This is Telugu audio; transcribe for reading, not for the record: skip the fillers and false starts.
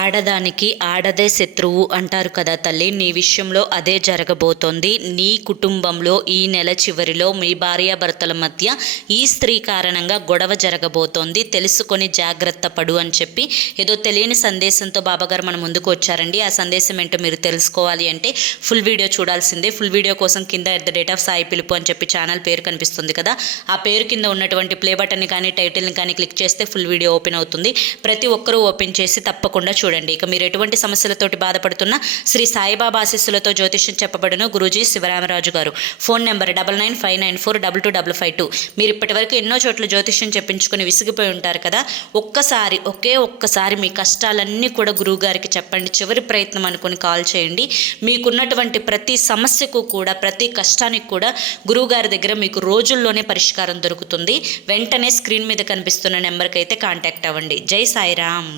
ఆడదానికి ఆడదే శత్రువు అంటారు కదా తల్లి. నీ విషయంలో అదే జరగబోతోంది. నీ కుటుంబంలో ఈ నెల చివరిలో మీ భార్యాభర్తల మధ్య ఈ స్త్రీ కారణంగా గొడవ జరగబోతోంది. తెలుసుకొని జాగ్రత్త పడు అని చెప్పి ఏదో తెలియని సందేశంతో బాబాగారు మన ముందుకు వచ్చారండి. ఆ సందేశం ఏంటో మీరు తెలుసుకోవాలి అంటే ఫుల్ వీడియో చూడాల్సిందే. ఫుల్ వీడియో కోసం కింద @ సాయి పిలుపు అని చెప్పి ఛానల్ పేరు కనిపిస్తుంది కదా, ఆ పేరు కింద ఉన్నటువంటి ప్లే బటన్ని కానీ టైటిల్ని కానీ క్లిక్ చేస్తే ఫుల్ వీడియో ఓపెన్ అవుతుంది. ప్రతి ఒక్కరూ ఓపెన్ చేసి తప్పకుండా చూడండి. ఇక మీరు ఎటువంటి సమస్యలతోటి బాధపడుతున్నా శ్రీ సాయిబాబా ఆశీస్సులతో జ్యోతిష్యం చెప్పబడును. గురూజీ శివరామరాజు గారు. Phone number 9959422252. మీరు ఇప్పటివరకు ఎన్నో చోట్ల జ్యోతిష్యం చెప్పించుకొని విసిగిపోయి ఉంటారు కదా. ఒకే ఒక్కసారి మీ కష్టాలన్నీ కూడా గురువుగారికి చెప్పండి. చివరి ప్రయత్నం అనుకుని కాల్ చేయండి. మీకున్నటువంటి ప్రతి సమస్యకు కూడా, ప్రతి కష్టానికి కూడా గురువుగారి దగ్గర మీకు రోజుల్లోనే పరిష్కారం దొరుకుతుంది. వెంటనే స్క్రీన్ మీద కనిపిస్తున్న నెంబర్కి అయితే కాంటాక్ట్ అవ్వండి. జై సాయిరామ్.